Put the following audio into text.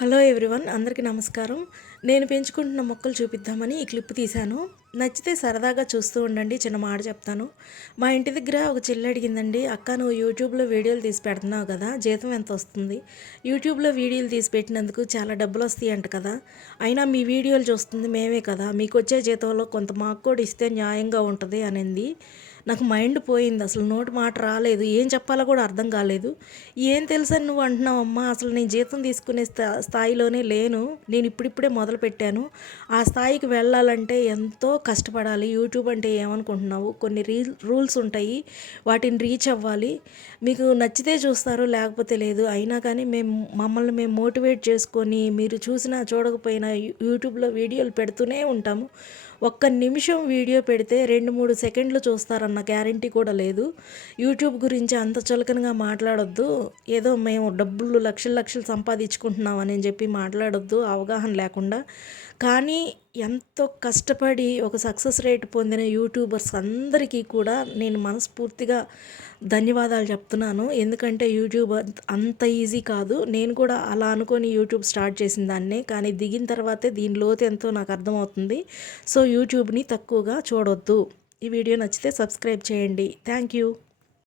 Hello everyone, అందరికీ నమస్కారం. నేను పెంచుకుంటున్న మొక్కలు చూపిద్దామని ఈ క్లిప్ తీశాను. నచ్చితే సరదాగా చూస్తూ ఉండండి. చిన్న మాట చెప్తాను. మా ఇంటి దగ్గర ఒక చెల్లి అడిగిందండి, అక్క నువ్వు యూట్యూబ్లో వీడియోలు తీసి పెడుతున్నావు కదా, జీతం ఎంత వస్తుంది? యూట్యూబ్లో వీడియోలు తీసి పెట్టినందుకు చాలా డబ్బులు వస్తాయి అంట కదా, అయినా మీ వీడియోలు చూస్తుంది మేమే కదా, మీకు వచ్చే జీతంలో కొంత మాకు కూడా ఇస్తే న్యాయంగా ఉంటుంది అనింది. నాకు మైండ్ పోయింది, అసలు నోటి మాట రాలేదు, ఏం చెప్పాలో కూడా అర్థం కాలేదు. ఏం తెలుసని నువ్వు అంటున్నావమ్మా, అసలు నేను జీతం తీసుకునే స్థాయిలోనే లేను, నేను ఇప్పుడిప్పుడే మొదలుపెట్టాను, ఆ స్థాయికి వెళ్ళాలంటే ఎంతో కష్టపడాలి. యూట్యూబ్ అంటే ఏమనుకుంటున్నావు, కొన్ని రూల్స్ ఉంటాయి, వాటిని రీచ్ అవ్వాలి. మీకు నచ్చితే చూస్తారు, లేకపోతే లేదు. అయినా కానీ మమ్మల్ని మేము మోటివేట్ చేసుకొని మీరు చూసినా చూడకపోయినా యూట్యూబ్లో వీడియోలు పెడుతూనే ఉంటాము. ఒక్క నిమిషం వీడియో పెడితే 2-3 సెకండ్లు చూస్తారన్న గ్యారంటీ కూడా లేదు. యూట్యూబ్ గురించి అంత చులకనగా మాట్లాడొద్దు. ఏదో మేము డబ్బులు లక్షలు లక్షలు సంపాదించుకుంటున్నాం అని చెప్పి మాట్లాడొద్దు అవగాహన లేకుండా. కానీ ఎంతో కష్టపడి ఒక సక్సెస్ రేట్ పొందిన యూట్యూబర్స్ అందరికీ కూడా నేను మనస్ఫూర్తిగా ధన్యవాదాలు చెప్తున్నాను. ఎందుకంటే యూట్యూబ్ అంత ఈజీ కాదు. నేను కూడా అలా అనుకొని యూట్యూబ్ స్టార్ట్ చేసిన దాన్నే, కానీ దిగిన తర్వాతే దీని లోతు ఎంతో నాకు అర్థమవుతుంది. సో యూట్యూబ్ని తక్కువగా చూడొద్దు. ఈ వీడియో నచ్చితే సబ్స్క్రైబ్ చేయండి. Thank you.